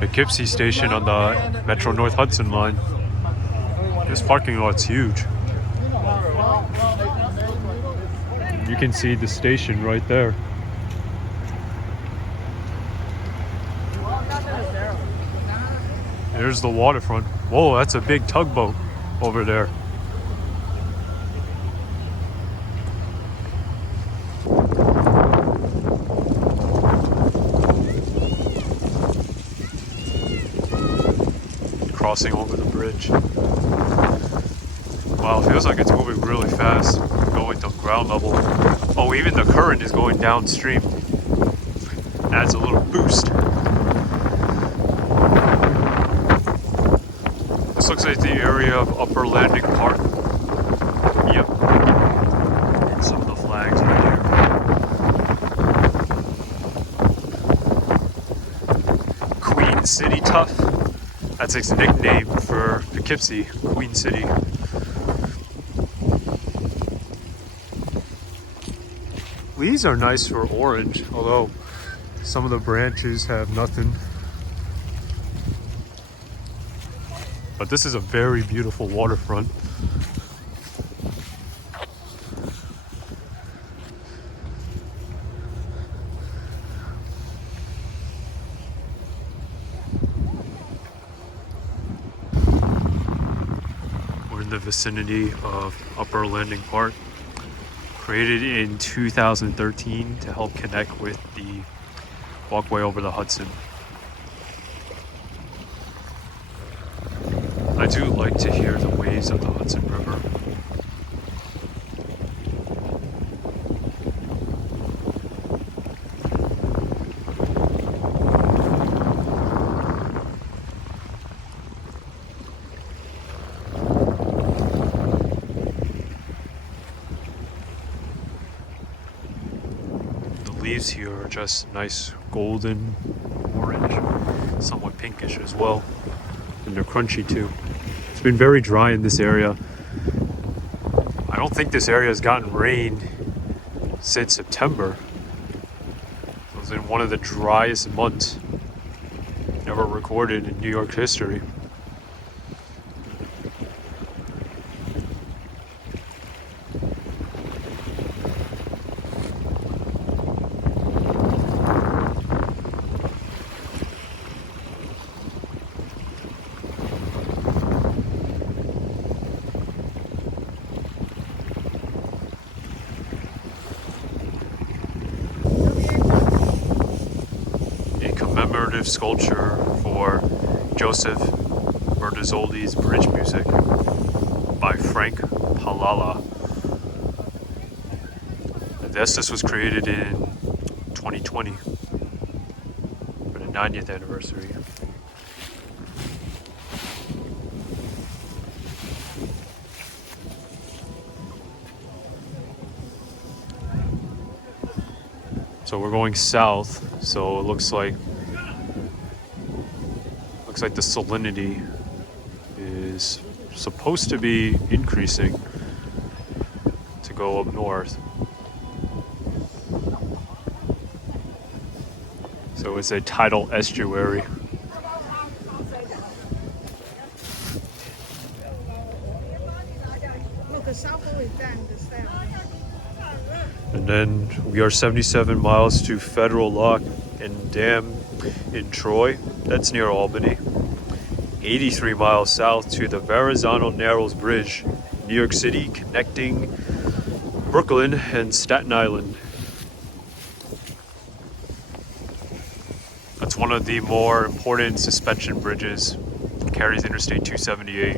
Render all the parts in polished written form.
Poughkeepsie station on the Metro-North Hudson Line. This parking lot's huge. You can see the station right there. There's the waterfront. Whoa, that's a big tugboat over there. Crossing over the bridge. Wow, it feels like it's moving really fast, going to ground level. Oh, even the current is going downstream. Adds a little boost. This looks like the area of Upper Landing Park. Yep. And some of the flags right here. Queen City Tough. That's its nickname for Poughkeepsie, Queen City. Leaves are nice for orange, although some of the branches have nothing. But this is a very beautiful waterfront. We're in the vicinity of Upper Landing Park, created in 2013 to help connect with the Walkway Over the Hudson. I do like to hear the waves of the Hudson River. The leaves here are just nice golden orange, somewhat pinkish as well, and they're crunchy too. It's been very dry in this area. I don't think this area has gotten rain since September. It was in one of the driest months ever recorded in New York history. Commemorative sculpture for Joseph Bertolozzi's bridge music by Frank Palala. This was created in 2020 for the 90th anniversary. So we're going south, so it looks like the salinity is supposed to be increasing to go up north. So it's a tidal estuary. And then we are 77 miles to Federal Lock and Dam in Troy. That's near Albany. 83 miles south to the Verrazano Narrows Bridge, New York City, connecting Brooklyn and Staten Island. That's one of the more important suspension bridges. It carries Interstate 278.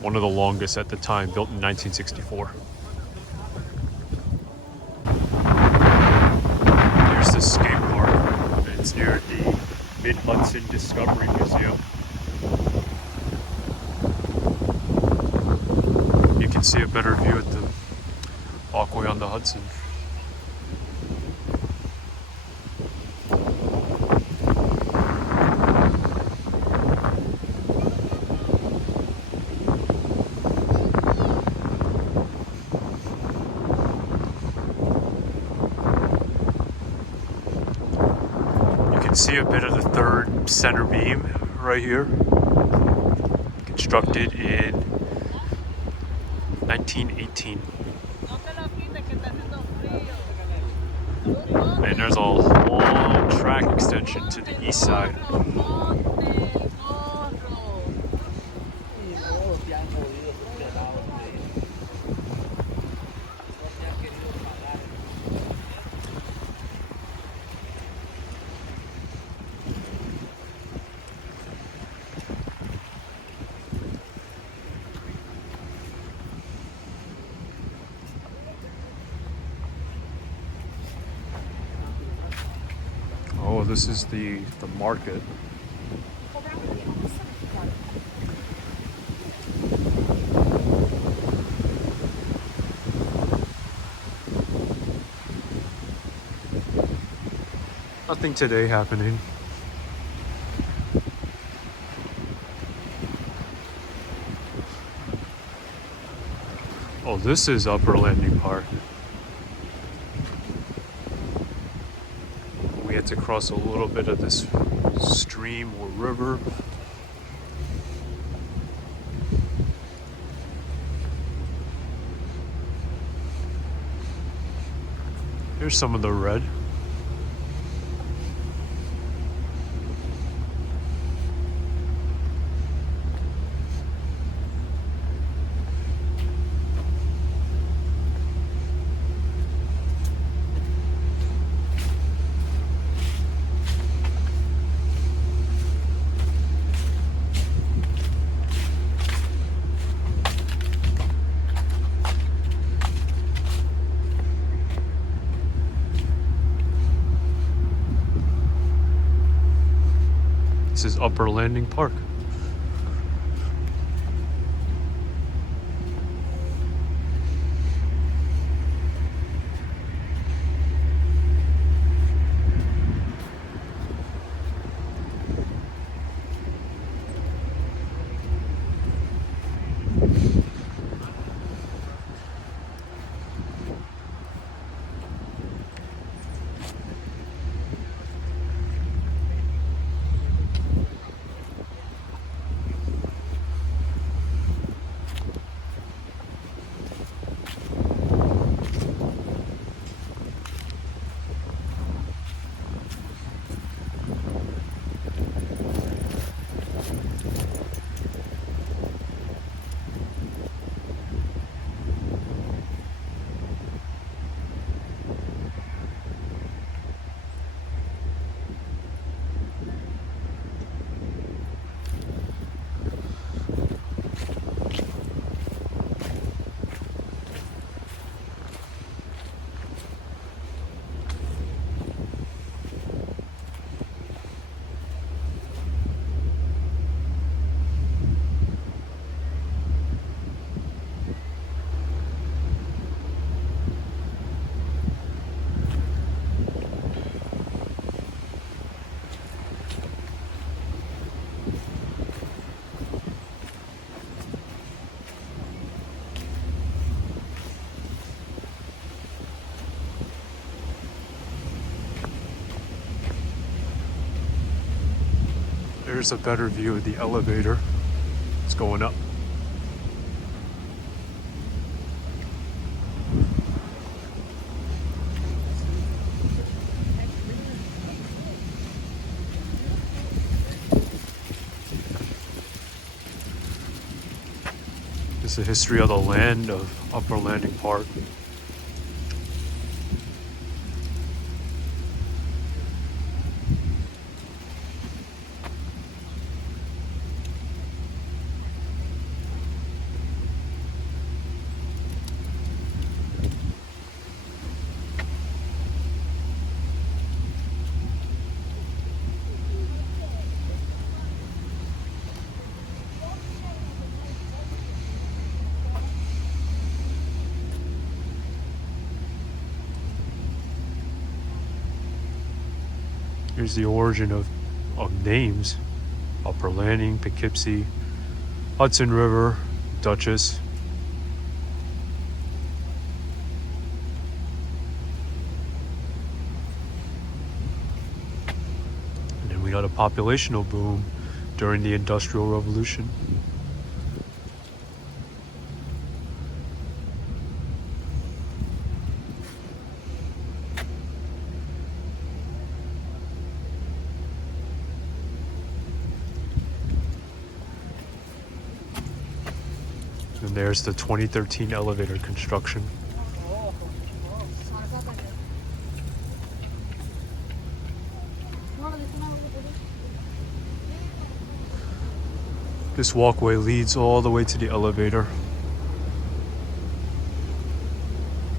One of the longest at the time, built in 1964. Here's the skate park. It's near the Mid-Hudson Discovery Museum. You can see a better view at the Walkway on the Hudson. can see a bit of the third center beam right here. Constructed in 1918. And there's a long track extension to the east side. Oh, this is the market. Nothing today happening. Oh, this is Upper Landing Park. We had to cross a little bit of this stream or river. Here's some of the red. This is Upper Landing Park. There's a better view of the elevator. It's going up. It's the history of the land of Upper Landing Park. Here's the origin of names. Upper Landing, Poughkeepsie, Hudson River, Dutchess. We had a populational boom during the Industrial Revolution. And there's the 2013 elevator construction. This walkway leads all the way to the elevator.